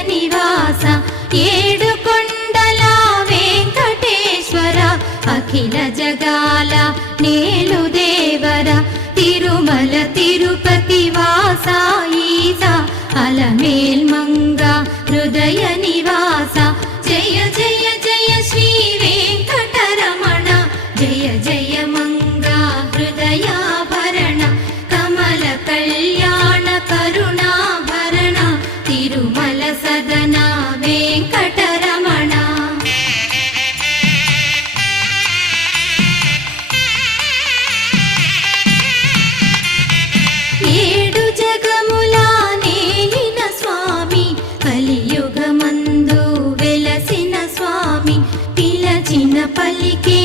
నివాస ఏడు కొండల వెంకటేశ్వర అఖిల జగాల నేలు దేవర తిరుమల తిరుపతి వాస ఈస అలమేల్ మంగ హృదయ నివాస జయ జయ జయ శ్రీ వెంకటరమణ జయ జయ మంగ హృదయాభరణ కమల కళ్యాణ కరుణాభరణ తిరుమల సదన వెంకటరమణ. ఏడు జగముల నేలిన స్వామి కలియుగమందు వెలసిన స్వామి పిలచిన పలికే